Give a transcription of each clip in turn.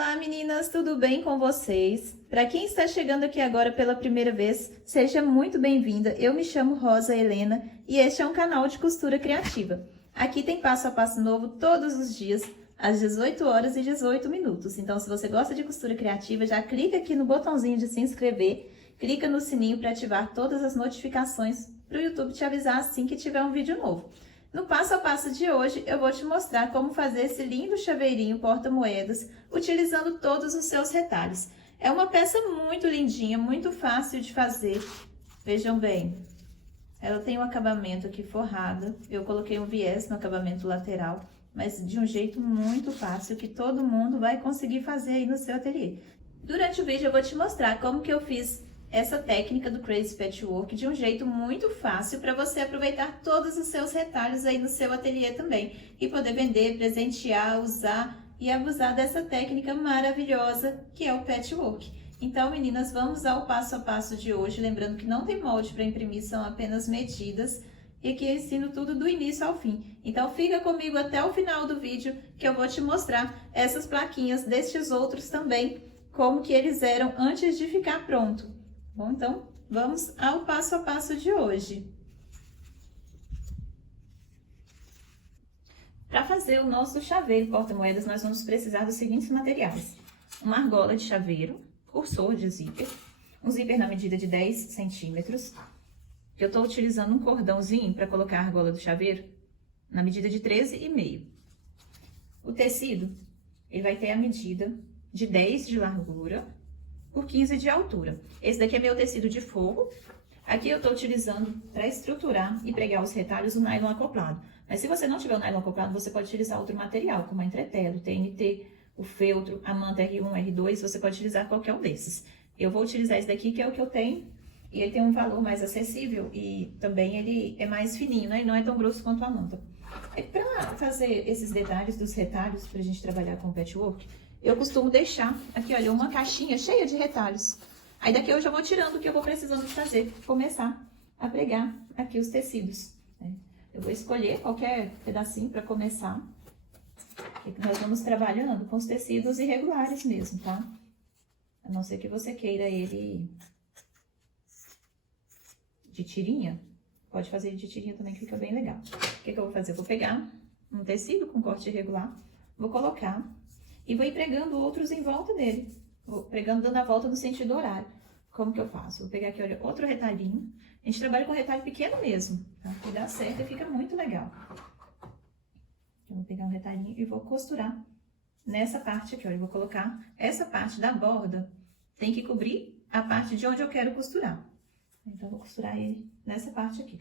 Olá meninas, tudo bem com vocês? Para quem está chegando aqui agora pela primeira vez, seja muito bem-vinda. Eu me chamo Rosa Helena e este é um canal de costura criativa. Aqui tem passo a passo novo todos os dias, às 18 horas e 18 minutos. Então, se você gosta de costura criativa, já clica aqui no botãozinho de se inscrever, clica no sininho para ativar todas as notificações para o YouTube te avisar assim que tiver um vídeo novo. No passo a passo de hoje, eu vou te mostrar como fazer esse lindo chaveirinho porta-moedas, utilizando todos os seus retalhos. É uma peça muito lindinha, muito fácil de fazer. Vejam bem, ela tem um acabamento aqui forrado. Eu coloquei um viés no acabamento lateral, mas de um jeito muito fácil, que todo mundo vai conseguir fazer aí no seu ateliê. Durante o vídeo eu vou te mostrar como que eu fiz essa técnica do Crazy Patchwork de um jeito muito fácil para você aproveitar todos os seus retalhos aí no seu ateliê também e poder vender, presentear, usar e abusar dessa técnica maravilhosa que é o patchwork. Então, meninas, vamos ao passo a passo de hoje, lembrando que não tem molde para imprimir, são apenas medidas e que eu ensino tudo do início ao fim. Então, fica comigo até o final do vídeo que eu vou te mostrar essas plaquinhas destes outros também, como que eles eram antes de ficar pronto. Bom, então, vamos ao passo a passo de hoje. Para fazer o nosso chaveiro porta-moedas, nós vamos precisar dos seguintes materiais. Uma argola de chaveiro, cursor de zíper, um zíper na medida de 10 centímetros. Eu estou utilizando um cordãozinho para colocar a argola do chaveiro na medida de 13,5. O tecido, ele vai ter a medida de 10 de largura por 15 de altura. Esse daqui é meu tecido de forro. Aqui eu estou utilizando para estruturar e pregar os retalhos o nylon acoplado. Mas se você não tiver o nylon acoplado, você pode utilizar outro material, como a entretela, o TNT, o feltro, a manta R1, R2, você pode utilizar qualquer um desses. Eu vou utilizar esse daqui, que é o que eu tenho, e ele tem um valor mais acessível e também ele é mais fininho, né? E não é tão grosso quanto a manta. E para fazer esses detalhes dos retalhos, para a gente trabalhar com patchwork, eu costumo deixar aqui, olha, uma caixinha cheia de retalhos. Aí daqui eu já vou tirando o que eu vou precisando de fazer, começar a pregar aqui os tecidos, né? Eu vou escolher qualquer pedacinho para começar. Aqui nós vamos trabalhando com os tecidos irregulares mesmo, tá? A não ser que você queira ele de tirinha, pode fazer ele de tirinha também, que fica bem legal. O que eu vou fazer? Eu vou pegar um tecido com corte irregular, vou colocar e vou ir pregando outros em volta dele. Vou pregando, dando a volta no sentido horário. Como que eu faço? Vou pegar aqui, olha, outro retalhinho. A gente trabalha com retalho pequeno mesmo, tá? Que dá certo e fica muito legal. Eu vou pegar um retalhinho e vou costurar nessa parte aqui, olha. Eu vou colocar essa parte da borda, tem que cobrir a parte de onde eu quero costurar. Então, eu vou costurar ele nessa parte aqui.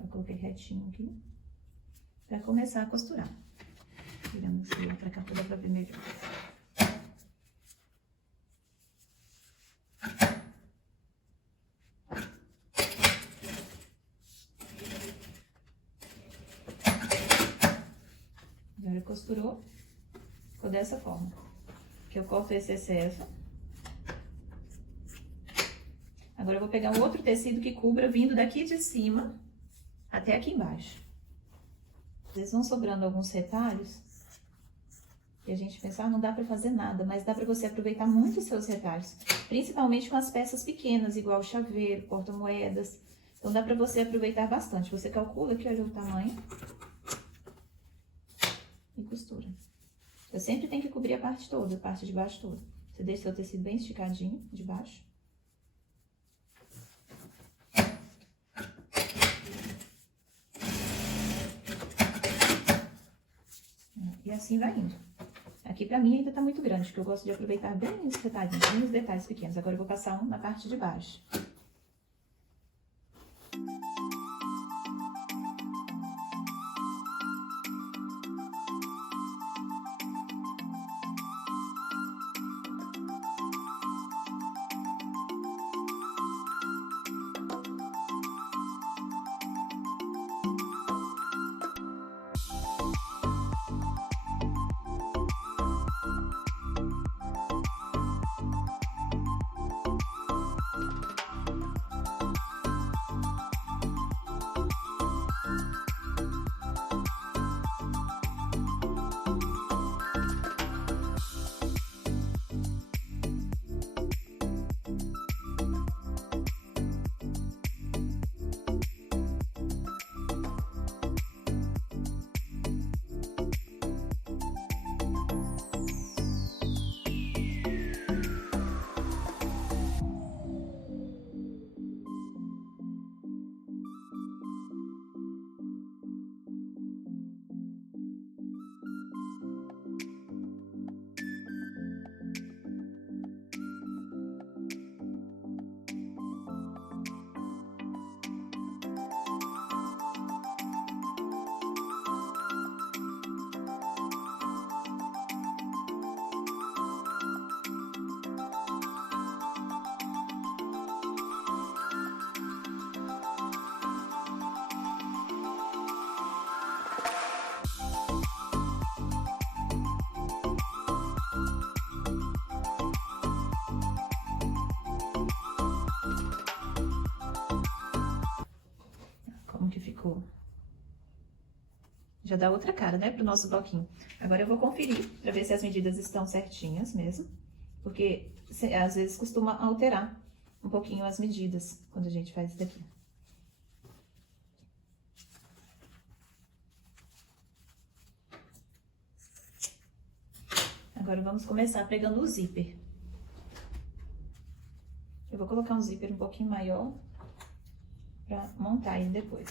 Eu coloquei retinho aqui, pra começar a costurar. Virando assim, pra cá, pra ver melhor. Agora costurou, ficou dessa forma. Que eu corto esse excesso. Agora eu vou pegar um outro tecido que cubra vindo daqui de cima até aqui embaixo. Às vezes vão sobrando alguns retalhos e a gente pensa, não dá pra fazer nada, mas dá pra você aproveitar muito os seus retalhos, principalmente com as peças pequenas, igual chaveiro, porta-moedas. Então dá pra você aproveitar bastante. Você calcula aqui, olha o tamanho e costura. Eu sempre tenho que cobrir a parte toda, a parte de baixo toda. Você deixa seu tecido bem esticadinho de baixo. E assim vai indo. Aqui pra mim ainda tá muito grande, porque eu gosto de aproveitar bem os detalhes, bem os detalhes pequenos. Agora eu vou passar um na parte de baixo. Já dá outra cara, né, pro nosso bloquinho. Agora eu vou conferir pra ver se as medidas estão certinhas mesmo. Porque às vezes costuma alterar um pouquinho as medidas quando a gente faz isso daqui. Agora vamos começar pregando o zíper. Eu vou colocar um zíper um pouquinho maior pra montar ele depois.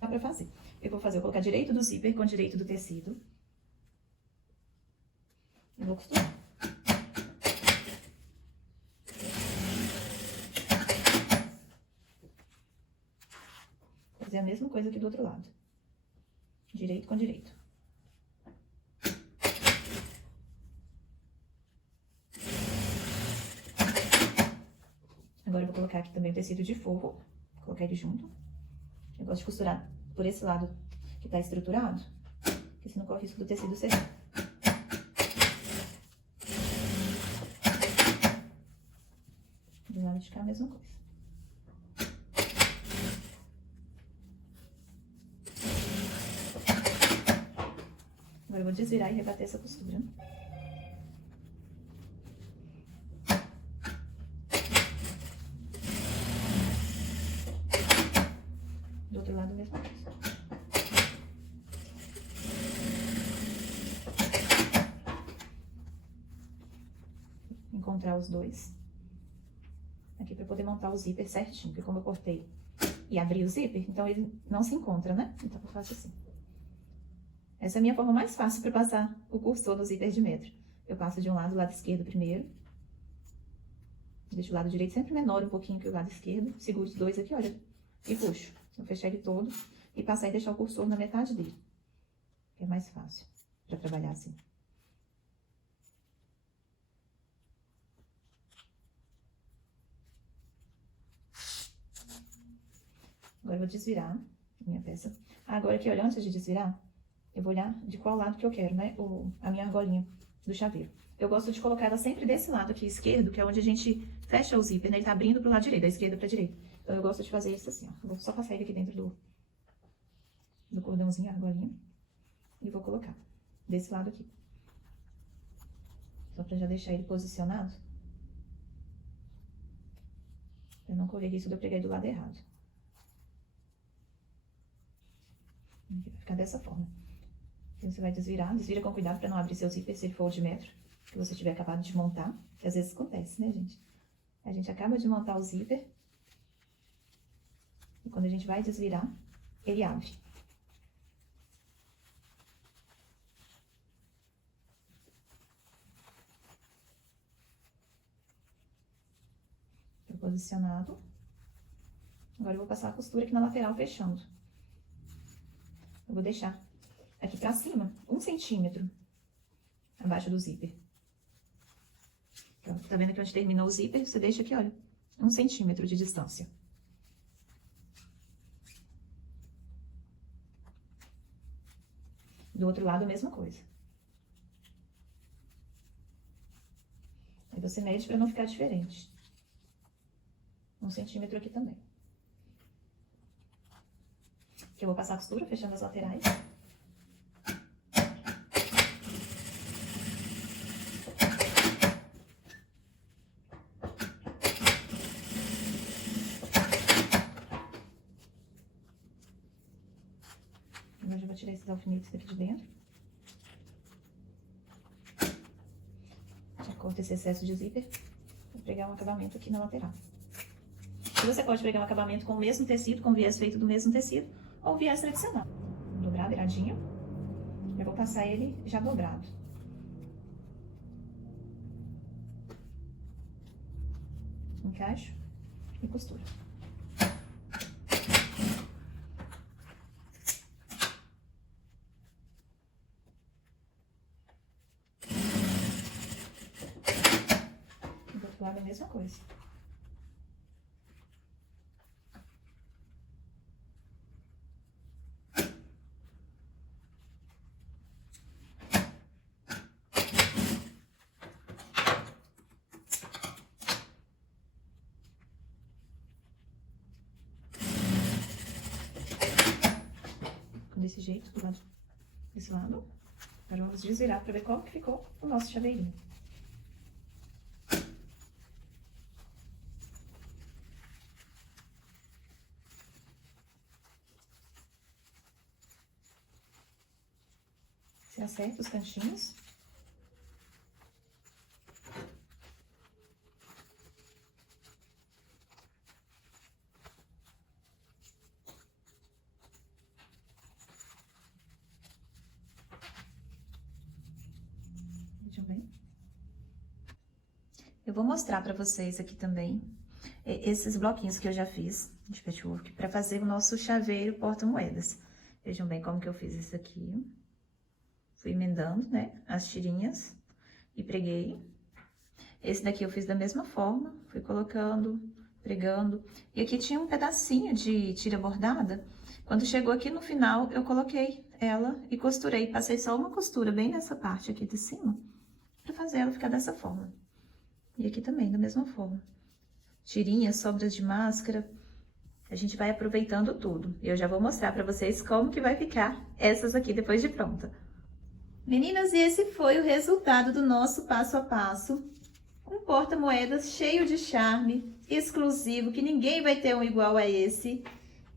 Dá pra fazer. Eu vou colocar direito do zíper com direito do tecido. Eu vou costurar. Fazer a mesma coisa aqui do outro lado. Direito com direito. Agora eu vou colocar aqui também o tecido de forro. Vou colocar ele junto. Eu gosto de costurar por esse lado que tá estruturado, porque senão corre o risco do tecido ceder. Do lado de cá a mesma coisa. Agora eu vou desvirar e rebater essa costura. Do outro lado a mesma coisa. Encontrar os dois. Aqui pra poder montar o zíper certinho, porque como eu cortei e abri o zíper, então ele não se encontra, né? Então eu faço assim. Essa é a minha forma mais fácil para passar o cursor do zíper de metro. Eu passo de um lado, o lado esquerdo primeiro. Deixo o lado direito sempre menor um pouquinho que o lado esquerdo. Seguro os dois aqui, olha, e puxo. Vou fechar ele todo e passar e deixar o cursor na metade dele. Que é mais fácil para trabalhar assim. Agora eu vou desvirar minha peça. Agora aqui, olha, antes de desvirar, eu vou olhar de qual lado que eu quero, né? A minha argolinha do chaveiro. Eu gosto de colocar ela sempre desse lado aqui esquerdo, que é onde a gente fecha o zíper, né? Ele tá abrindo pro lado direito, da esquerda pra direita. Então eu gosto de fazer isso assim, ó. Eu vou só passar ele aqui dentro do cordãozinho, a argolinha. E vou colocar desse lado aqui. Só pra já deixar ele posicionado. Pra não correr risco de eu pegar do lado errado. Vai ficar dessa forma. Então, você vai desvirar, desvira com cuidado para não abrir seu zíper se ele for de metro, que você tiver acabado de montar, que às vezes acontece, né, gente? A gente acaba de montar o zíper, e quando a gente vai desvirar, ele abre. Tô posicionado. Agora eu vou passar a costura aqui na lateral, fechando. Eu vou deixar aqui pra cima, 1 centímetro abaixo do zíper. Pronto, tá vendo aqui onde terminou o zíper? Você deixa aqui, olha, 1 centímetro de distância. Do outro lado, a mesma coisa. Aí você mede pra não ficar diferente. 1 centímetro aqui também. Aqui eu vou passar a costura, fechando as laterais. Agora já vou tirar esses alfinetes daqui de dentro. Já corto esse excesso de zíper. Vou pregar um acabamento aqui na lateral. E você pode pregar um acabamento com o mesmo tecido, com viés feito do mesmo tecido, ou viés tradicional. Vou dobrar beiradinho. Eu vou passar ele já dobrado. Encaixo e costura. Do outro lado a mesma coisa. Quando desse jeito, do lado, desse lado. Agora vamos desvirar para ver como que ficou o nosso chaveirinho. Você acerta os cantinhos. Vejam bem. Eu vou mostrar para vocês aqui também esses bloquinhos que eu já fiz de patchwork para fazer o nosso chaveiro porta-moedas. Vejam bem como que eu fiz isso aqui. Fui emendando, né, as tirinhas e preguei. Esse daqui eu fiz da mesma forma, fui colocando, pregando. E aqui tinha um pedacinho de tira bordada. Quando chegou aqui no final, eu coloquei ela e costurei. Passei só uma costura bem nessa parte aqui de cima, pra fazer ela ficar dessa forma. E aqui também, da mesma forma. Tirinhas, sobras de máscara. A gente vai aproveitando tudo. E eu já vou mostrar pra vocês como que vai ficar essas aqui depois de pronta. Meninas, e esse foi o resultado do nosso passo a passo. Um porta-moedas cheio de charme, exclusivo, que ninguém vai ter um igual a esse.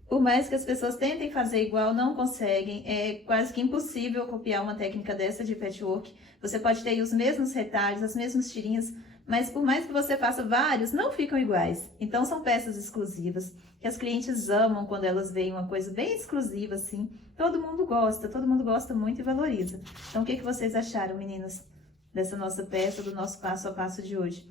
Por mais que as pessoas tentem fazer igual, não conseguem. É quase que impossível copiar uma técnica dessa de patchwork. Você pode ter os mesmos retalhos, as mesmas tirinhas, mas por mais que você faça vários, não ficam iguais. Então são peças exclusivas, que as clientes amam quando elas veem uma coisa bem exclusiva assim. Todo mundo gosta muito e valoriza. Então o que vocês acharam, meninas, dessa nossa peça, do nosso passo a passo de hoje?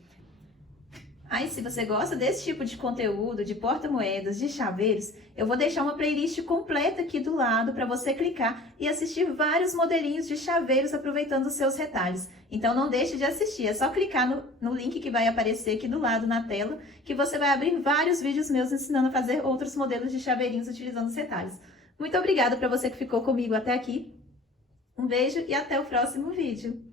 Aí, se você gosta desse tipo de conteúdo, de porta-moedas, de chaveiros, eu vou deixar uma playlist completa aqui do lado para você clicar e assistir vários modelinhos de chaveiros aproveitando os seus retalhos. Então, não deixe de assistir, é só clicar no link que vai aparecer aqui do lado na tela, que você vai abrir vários vídeos meus ensinando a fazer outros modelos de chaveirinhos utilizando os retalhos. Muito obrigada para você que ficou comigo até aqui. Um beijo e até o próximo vídeo.